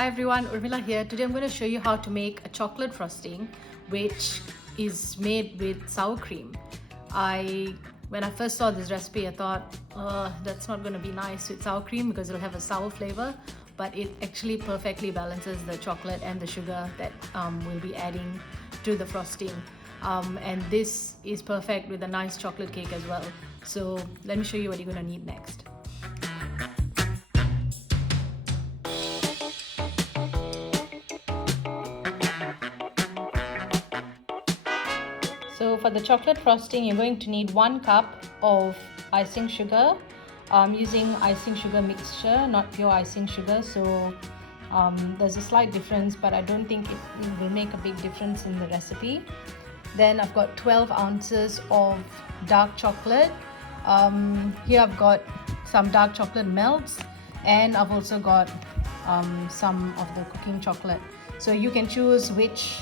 Hi everyone, Urmila here. Today I'm going to show you how to make a chocolate frosting which is made with sour cream. When I first saw this recipe, I thought that's not going to be nice with sour cream because it'll have a sour flavor, but it actually perfectly balances the chocolate and the sugar that we'll be adding to the frosting. And this is perfect with a nice chocolate cake as well. So let me show you what you're going to need next. So for the chocolate frosting, you're going to need 1 cup of icing sugar. I'm using icing sugar mixture, not pure icing sugar. So there's a slight difference, but I don't think it will make a big difference in the recipe. Then I've got 12 ounces of dark chocolate. Here I've got some dark chocolate melts, and I've also got some of the cooking chocolate. So you can choose which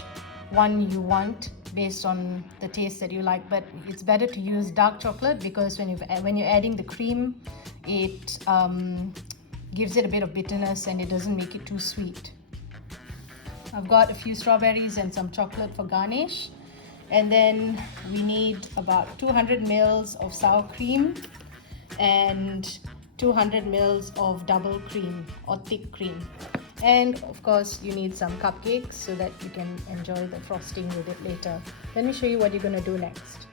one you want based on the taste that you like, but it's better to use dark chocolate because when you're adding the cream, it gives it a bit of bitterness and it doesn't make it too sweet. I've got a few strawberries and some chocolate for garnish, and then we need about 200 ml of sour cream and 200 ml of double cream or thick cream. And of course you need some cupcakes so that you can enjoy the frosting with it later. Let me show you what you're going to do next.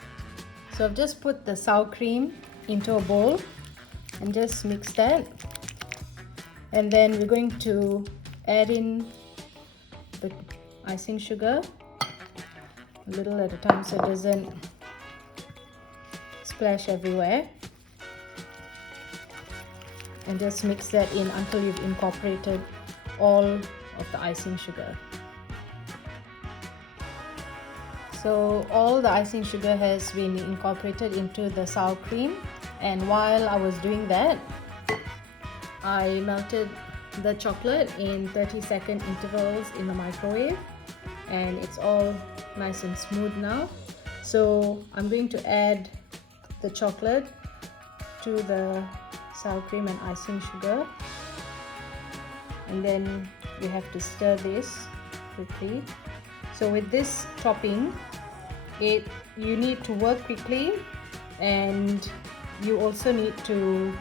So I've just put the sour cream into a bowl and just mix that, and then we're going to add in the icing sugar a little at a time so it doesn't splash everywhere, and just mix that in until you've incorporated all of the icing sugar. So all the icing sugar has been incorporated into the sour cream, and while I was doing that, I melted the chocolate in 30-second intervals in the microwave, and it's all nice and smooth now. So I'm going to add the chocolate to the sour cream and icing sugar, and then we have to stir this quickly. So with this topping, you need to work quickly, and you also need to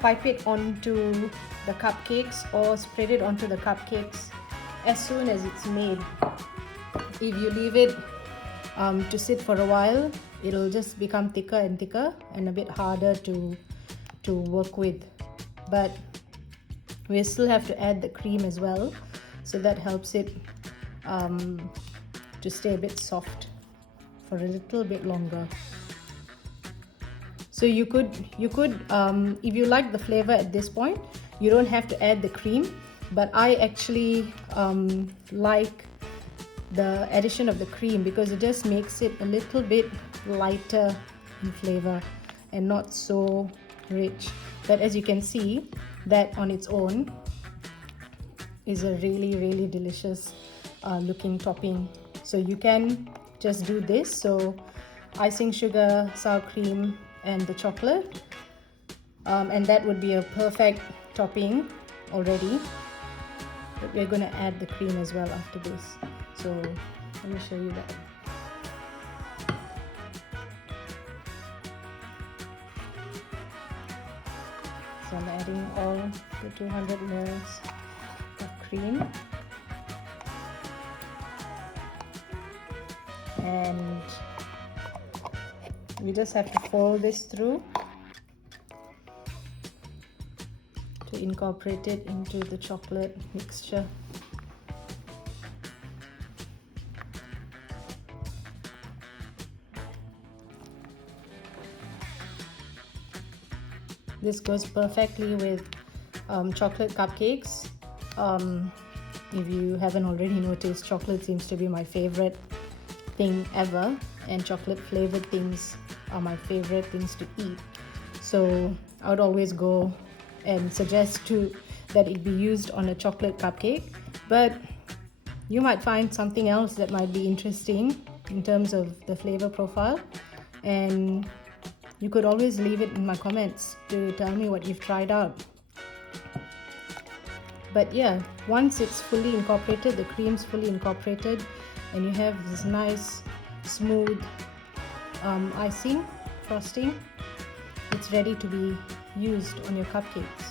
pipe it onto the cupcakes or spread it onto the cupcakes as soon as it's made. If you leave it to sit for a while, it'll just become thicker and thicker and a bit harder to work with. But we still have to add the cream as well, so that helps it to stay a bit soft for a little bit longer. So you could if you like the flavor at this point, you don't have to add the cream, but I actually like the addition of the cream because it just makes it a little bit lighter in flavor and not so rich. But as you can see, that on its own is a really delicious looking topping. So you can just do this. So icing sugar, sour cream and the chocolate, and that would be a perfect topping already. But we're going to add the cream as well after this. So let me show you that. So I'm adding all the 200 ml of cream, and we just have to fold this through to incorporate it into the chocolate mixture. This goes perfectly with chocolate cupcakes. If you haven't already noticed, chocolate seems to be my favorite thing ever, and chocolate flavored things are my favorite things to eat. So I would always go and suggest that it be used on a chocolate cupcake, but you might find something else that might be interesting in terms of the flavor profile, and you could always leave it in my comments to tell me what you've tried out. But yeah, once it's fully incorporated, the cream's fully incorporated, and you have this nice smooth icing frosting, it's ready to be used on your cupcakes.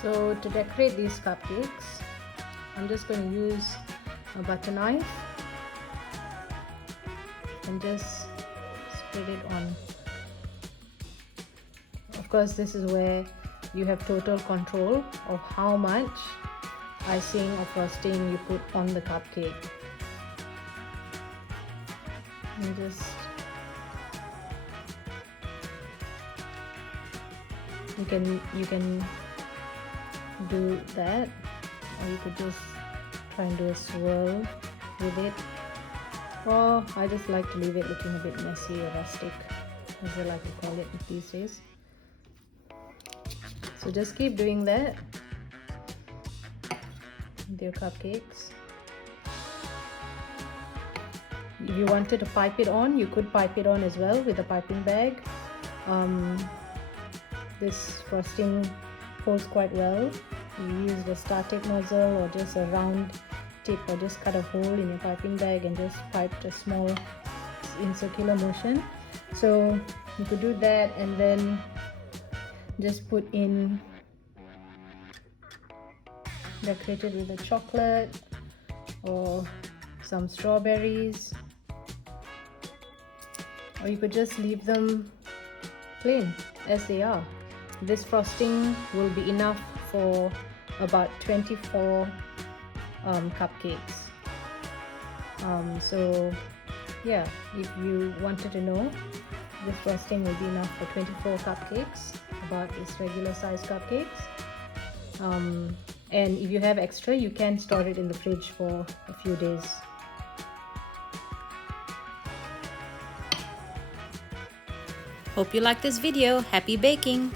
So to decorate these cupcakes, I'm just going to use a butter knife and just spread it on. Of course, this is where you have total control of how much icing or frosting you put on the cupcake. And just you can do that, or you could just try and do a swirl with it, or I just like to leave it looking a bit messy or rustic, as I like to call it these days. So just keep doing that with your cupcakes. If you wanted to pipe it on, you could pipe it on as well with a piping bag. This frosting holds quite well. You use the star tip nozzle or just a round tip, or just cut a hole in your piping bag and just pipe a small in circular motion. So you could do that, and then just put in, decorate it with a chocolate or some strawberries, or you could just leave them plain as they are. This frosting will be enough for about 24 cupcakes. So yeah, if you wanted to know, this frosting will be enough for 24 cupcakes, about this regular size cupcakes. And if you have extra, you can store it in the fridge for a few days. Hope you like this video. Happy baking!